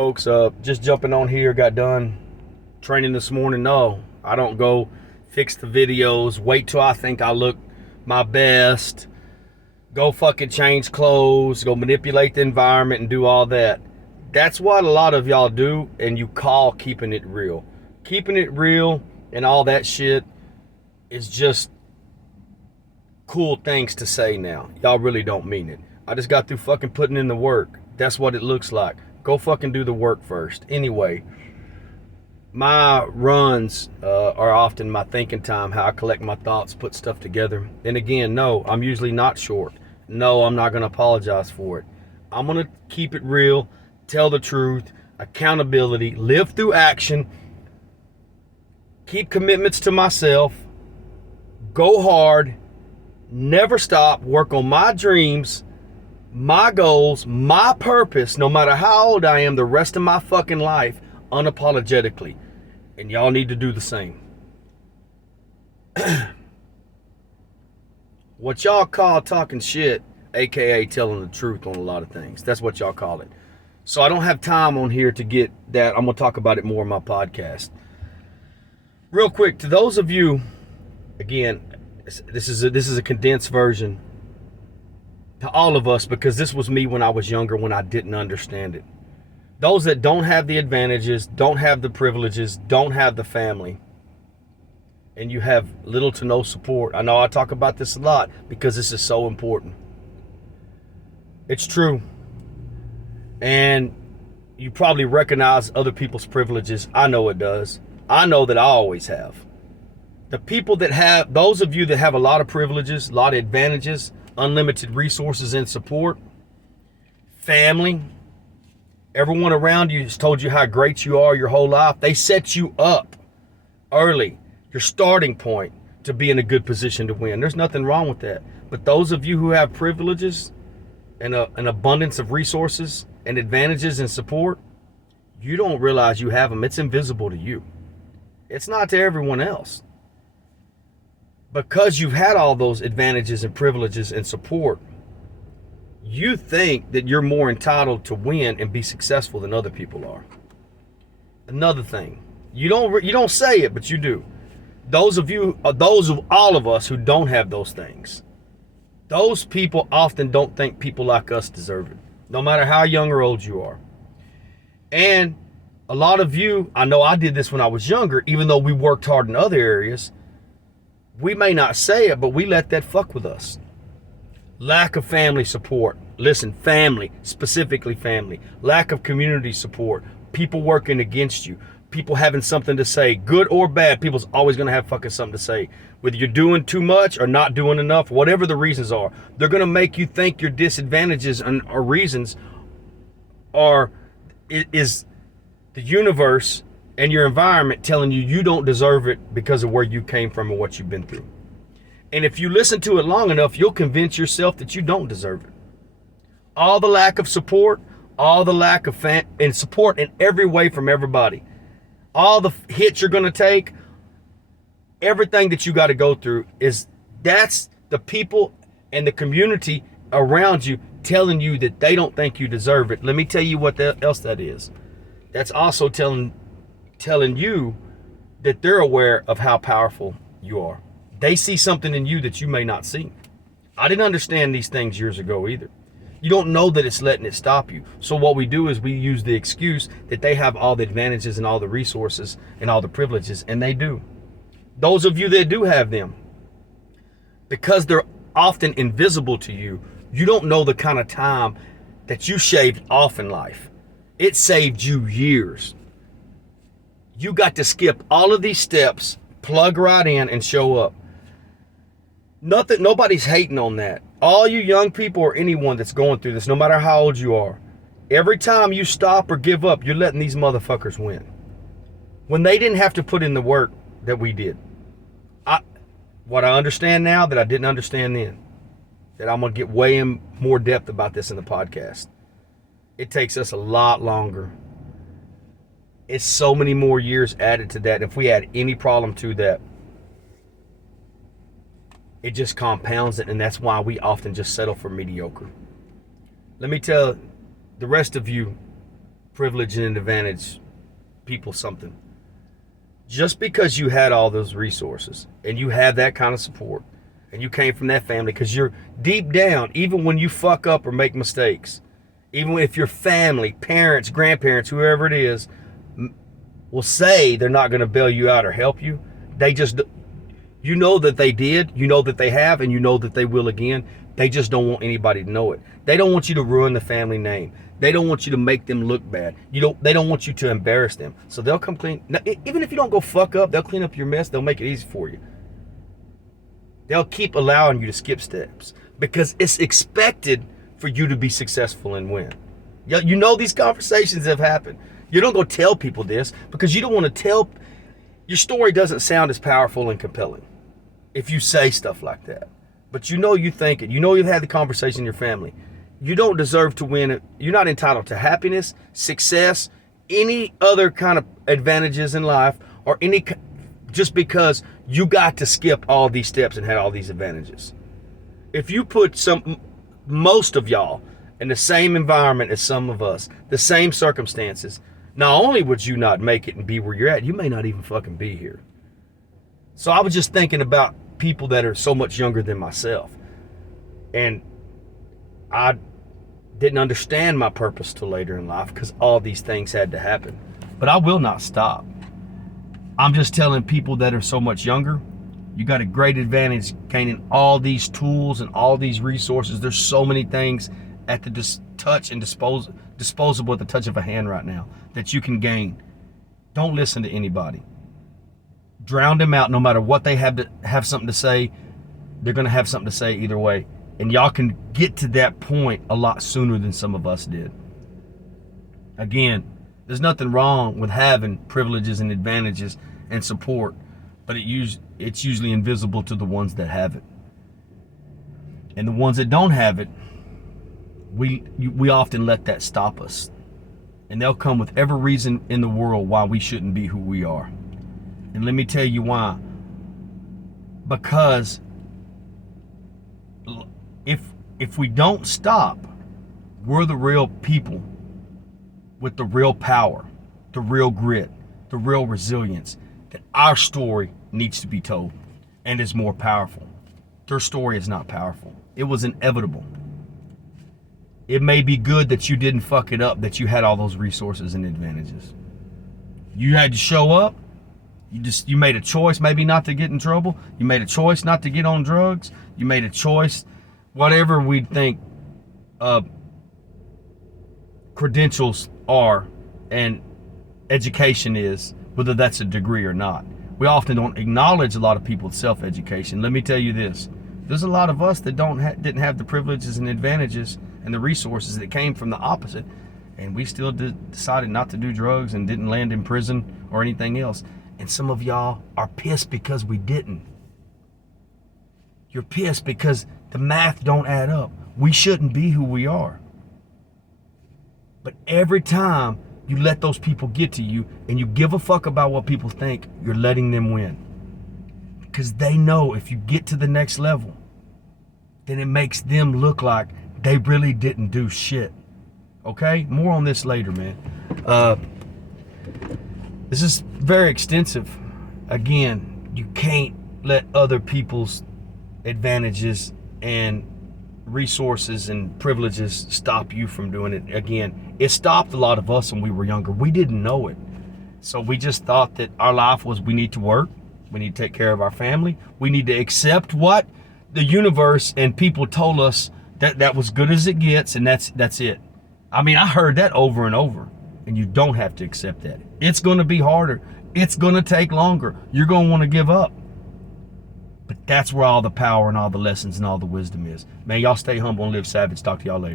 Folks, just jumping on here, got done training this morning. No, I don't go fix the videos, wait till I think I look my best, go fucking change clothes, go manipulate the environment and do all that. That's what a lot of y'all do, and you call keeping it real. Keeping it real and all that shit is just cool things to say now. Y'all really don't mean it. I just got through fucking putting in the work. That's what it looks like. Go fucking do the work first. Anyway, my runs are often my thinking time, how I collect my thoughts, put stuff together. And again, no, I'm usually not short. No, I'm not going to apologize for it. I'm going to keep it real, tell the truth, accountability, live through action, keep commitments to myself, go hard, never stop, work on my dreams, my goals, my purpose, no matter how old I am, the rest of my fucking life, unapologetically. And y'all need to do the same. What y'all call talking shit, aka telling the truth on a lot of things. That's what y'all call it. So I don't have time on here to get that. I'm going to talk about it more in my podcast. Real quick, to those of you, again, this is a condensed version to all of us, because this was me when I was younger, when I didn't understand it. Those that don't have the advantages, don't have the privileges, don't have the family, and you have little to no support. I know I talk about this a lot because this is so important. It's true. And you probably recognize other people's privileges. I know it does. I know that I always have. The people that have, those of you that have a lot of privileges, a lot of advantages, unlimited resources and support, family, everyone around you has told you how great you are your whole life. They set you up early, your starting point to be in a good position to win. There's nothing wrong with that. But those of you who have privileges and an abundance of resources and advantages and support, you don't realize you have them. It's invisible to you. It's not to everyone else. Because you've had all those advantages and privileges and support, you think that you're more entitled to win and be successful than other people are. Another thing, you don't say it, but you do. Those of all of us who don't have those things, those people often don't think people like us deserve it, no matter how young or old you are. And a lot of you, I know I did this when I was younger, even though we worked hard in other areas, we may not say it, but we let that fuck with us. Lack of family support. Listen, family, specifically family. Lack of community support. People working against you. People having something to say, good or bad. People's always going to have fucking something to say. Whether you're doing too much or not doing enough, whatever the reasons are, they're going to make you think your disadvantages or reasons is the universe and your environment telling you you don't deserve it because of where you came from and what you've been through. And if you listen to it long enough, you'll convince yourself that you don't deserve it. All the lack of support, all the lack of and support in every way from everybody, all the hits you're going to take, everything that you got to go through, that's the people and the community around you telling you that they don't think you deserve it. Let me tell you what else that is. That's also telling you that they're aware of how powerful you are. They see something in you that you may not see. I didn't understand these things years ago either. You don't know that it's letting it stop you. So what we do is we use the excuse that they have all the advantages and all the resources and all the privileges, and they do. Those of you that do have them, because they're often invisible to you, you don't know the kind of time that you shaved off in life. It saved you years. You got to skip all of these steps, plug right in and show up. Nobody's hating on that. All you young people or anyone that's going through this, no matter how old you are, every time you stop or give up, you're letting these motherfuckers win. When they didn't have to put in the work that we did. What I understand now that I didn't understand then, that I'm going to get way in more depth about this in the podcast. It takes us a lot longer. It's so many more years added to that. If we add any problem to that, it just compounds it, and that's why we often just settle for mediocre. Let me tell the rest of you privilege and advantage people something. Just because you had all those resources and you have that kind of support and you came from that family, because you're deep down, even when you fuck up or make mistakes, even if your family, parents, grandparents, whoever it is, will say they're not going to bail you out or help you, they just, you know that they did, you know that they have, and you know that they will again. They just don't want anybody to know it. They don't want you to ruin the family name. They don't want you to make them look bad. They don't want you to embarrass them. So they'll come clean. Now, even if you don't go fuck up, they'll clean up your mess. They'll make it easy for you. They'll keep allowing you to skip steps because it's expected for you to be successful and win. You know these conversations have happened. You don't go tell people this because you don't want to tell. Your story doesn't sound as powerful and compelling if you say stuff like that. But you know you think it. You know you've had the conversation in your family. You don't deserve to win. You're not entitled to happiness, success, any other kind of advantages in life, or any just because you got to skip all these steps and had all these advantages. If you put most of y'all in the same environment as some of us, the same circumstances, not only would you not make it and be where you're at, you may not even fucking be here. So I was just thinking about people that are so much younger than myself. And I didn't understand my purpose till later in life because all these things had to happen. But I will not stop. I'm just telling people that are so much younger, you got a great advantage gaining all these tools and all these resources. There's so many things at the touch and disposable at the touch of a hand right now that you can gain. Don't listen to anybody. Drown them out. No matter what they have something to say, they're going to have something to say either way. And y'all can get to that point a lot sooner than some of us did. Again, there's nothing wrong with having privileges and advantages and support, but it's usually invisible to the ones that have it. And the ones that don't have it, we often let that stop us. And they'll come with every reason in the world why we shouldn't be who we are. And let me tell you why. Because if we don't stop, we're the real people with the real power, the real grit, the real resilience, that our story needs to be told and is more powerful. Their story is not powerful. It was inevitable. It may be good that you didn't fuck it up, that you had all those resources and advantages. You had to show up. You made a choice maybe not to get in trouble. You made a choice not to get on drugs. You made a choice, whatever we think credentials are and education is, whether that's a degree or not. We often don't acknowledge a lot of people's self-education. Let me tell you this. There's a lot of us that didn't have the privileges and advantages and the resources that came from the opposite, and we still decided not to do drugs and didn't land in prison or anything else. And some of y'all are pissed because we didn't. You're pissed because the math don't add up. We shouldn't be who we are. But every time you let those people get to you and you give a fuck about what people think, you're letting them win. Because they know if you get to the next level, then it makes them look like they really didn't do shit. Okay? More on this later, man. This is very extensive. Again, you can't let other people's advantages and resources and privileges stop you from doing it. Again, it stopped a lot of us when we were younger. We didn't know it. So we just thought that our life was, we need to work. We need to take care of our family. We need to accept what the universe and people told us that was good as it gets, and that's it. I mean, I heard that over and over. And you don't have to accept that. It's going to be harder. It's going to take longer. You're going to want to give up. But that's where all the power and all the lessons and all the wisdom is. Man, y'all stay humble and live savage. Talk to y'all later.